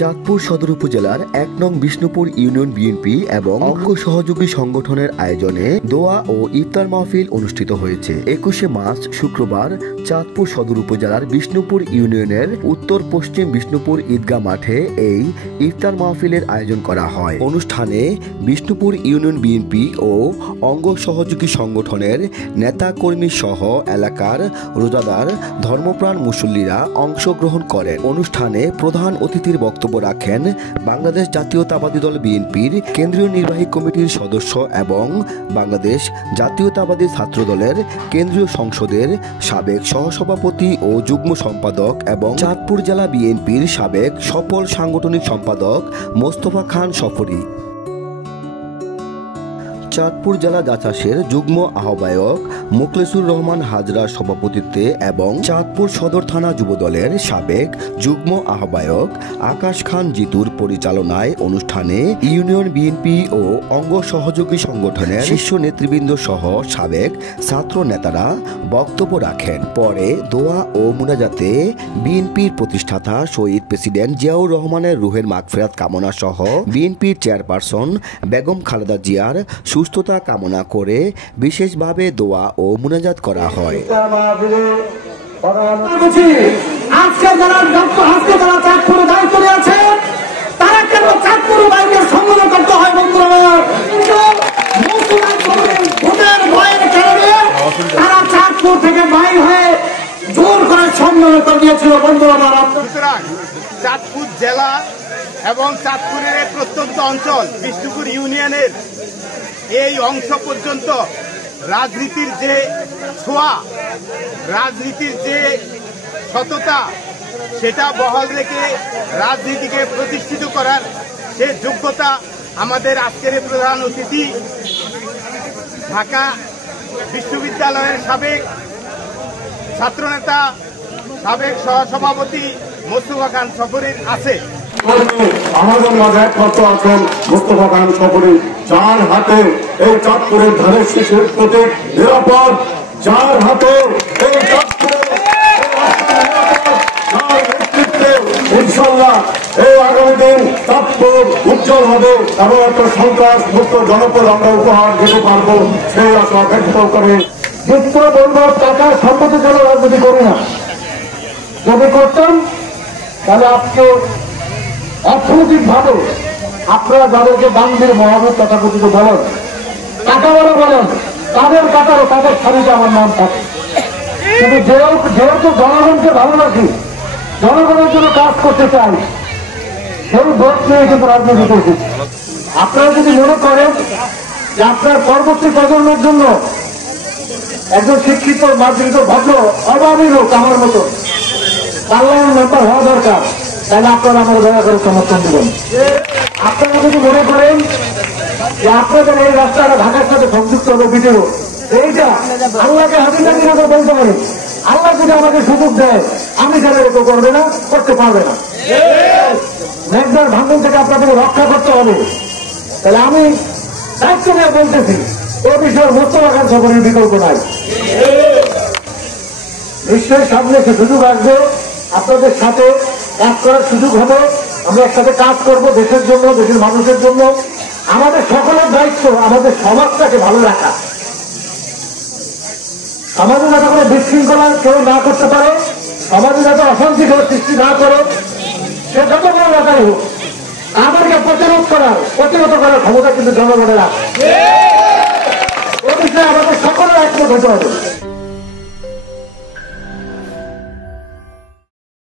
চাঁদপুর সদর উপজেলার ১ নং বিষ্ণুপুর ইউনিয়ন বিএনপি এবং অঙ্গ সহযোগী সংগঠনের আয়োজনে দোয়া ও ইফতার মাহফিল অনুষ্ঠিত হয়েছে। ২১শে মার্চ শুক্রবার চাঁদপুর সদর উপজেলার বিষ্ণুপুর ইউনিয়নের উত্তর পশ্চিম বিষ্ণুপুর ঈদগাহ মাঠে এই ইফতার মাহফিলের আয়োজন করা হয়। অনুষ্ঠানে বিষ্ণুপুর ইউনিয়ন বিএনপি ও অঙ্গ সহযোগী সংগঠনের নেতা কর্মী সহ এলাকার রোজাদার ধর্মপ্রাণ মুসল্লিরা অংশগ্রহণ করেন। অনুষ্ঠানে প্রধান অতিথির বক্তব্য রাখেন বাংলাদেশ জাতীয়তাবাদী দল বিএনপির কেন্দ্রীয় নির্বাহী কমিটির সদস্য এবং বাংলাদেশ জাতীয়তাবাদী ছাত্র দলের কেন্দ্রীয় সংসদের সাবেক সহসভাপতি ও যুগ্ম সম্পাদক এবং চাঁদপুর জেলা বিএনপির সাবেক সফল সাংগঠনিক সম্পাদক মোস্তফা খান সফরি। চাঁদপুর জেলা জাসাসের যুগ্ম আহ্বায়ক মোখলেসুর রহমান হাজরার সভাপতিত্বে এবং চাঁদপুর সদর থানা যুবদলের সাবেক যুগ্ম আহ্বায়ক আকাশ খান জিতুর পরিচালনায় অনুষ্ঠানে ইউনিয়ন বিএনপি ও অঙ্গ সহযোগী সংগঠনের শীর্ষ নেতৃবৃন্দ সহ সাবেক ছাত্র নেতারা বক্তব্য রাখেন। পরে দোয়া ও মুনাজাতে বিএনপির প্রতিষ্ঠাতা শহীদ প্রেসিডেন্ট জিয়াউর রহমানের রুহের মাগফিরাত কামনা সহ বিএনপির চেয়ারপারসন বেগম খালেদা জিয়ার সুস্থতা কামনা করে বিশেষভাবে দোয়া ও মুনাজাত করা হয়। চাঁদপুর থেকে বাইর হয়ে জোর করে সম্মেলন দিয়েছিল। চাঁদপুর জেলা এবং চাঁদপুরের এক প্রত্যন্ত অঞ্চল বিষ্ণুপুর ইউনিয়নের এই অংশ পর্যন্ত রাজনীতির যে ছোঁয়া, রাজনীতির যে সততা, সেটা বহাল রেখে রাজনীতিকে প্রতিষ্ঠিত করার সে যোগ্যতা আমাদের আজকের প্রধান অতিথি ঢাকা বিশ্ববিদ্যালয়ের সাবেক ছাত্রনেতা সাবেক সহসভাপতি মোস্তফা খান সফরির আছে। আমাদের মাঝে একমাত্র আছেন মোস্তফা খান সফরি, যার হাতে এই চাঁদপুরের ধানের শীষের প্রতীক নিরাপদ, যার হাতে এই চাঁদপুরের নেতৃত্বে ইনশাল্লাহ এই আগামী দিন চাঁদপুর উজ্জ্বল হবে এবং একটা সন্ত্রাস মুক্ত জনপদ আমরা উপহার দিতে পারবো, সেই আশা ব্যক্ত করে মিত্র বলবো টাকা সম্পদের জন্য রাজনীতি করি না। যদি করতাম তাহলে আজকে অর্থনৈতিক ভাবে আপনারা যাদেরকে বান্দির মহাবীর তথাকথিত বলেন, টাকা বলে বলেন, তাদের কাতারে তাদের সারিতে আমার নাম থাকে। কিন্তু যেহেতু জনগণকে ভালোবাসি, জনগণের জন্য কাজ করতে চাই, সেই ভোট নিয়ে কিন্তু রাজনীতি করছি। আপনারা যদি মনে করেন যে আপনার পরবর্তী প্রজন্মের জন্য একজন শিক্ষিত মার্জিত ভদ্র অভাবী লোক আমার মতো পার্লামেন্ট মেম্বার হওয়া দরকার, তাহলে আপনারা আমার দয়া করে সমর্থন দেবেন। আপনারা যদি মনে করেন যে আপনাদের এই রাস্তাটা ঢাকার সাথে সংযুক্ত হবে ভিডিও, এইটা আল্লাহকে হাজিরানি কথা বলতে পারি। আল্লাহ যদি আমাকে সুযোগ দেয়, আমি যারা এরকম করবে না, করতে পারবে না। মেঘনার ভাঙন থেকে আপনাদের রক্ষা করতে হবে। তাহলে আমি দায়িত্ব নিয়ে বলতেছি, এ বিষয়ে মোস্তফা খান সফরের বিকল্প নাই। নিশ্চয়ই সামনে সে সুযোগ আসবে, আপনাদের সাথে কাজ করার সুযোগ হবে। আমরা একসাথে কাজ করব দেশের জন্য, দেশের মানুষের জন্য। আমাদের সকলের দায়িত্ব আমাদের সমাজটাকে ভালো রাখা। সমাজে যাতে করে বিশৃঙ্খলা কেউ না করতে পারে, সমাজে যাতে অশান্তি কেউ সৃষ্টি না করে, সে যত বড় এলাকায় হোক, আমাদেরকে প্রতিরোধ করার ক্ষমতা কিন্তু জনগণের আছে। এ বিষয়ে আমাদের সকলের একমত হতে হবে।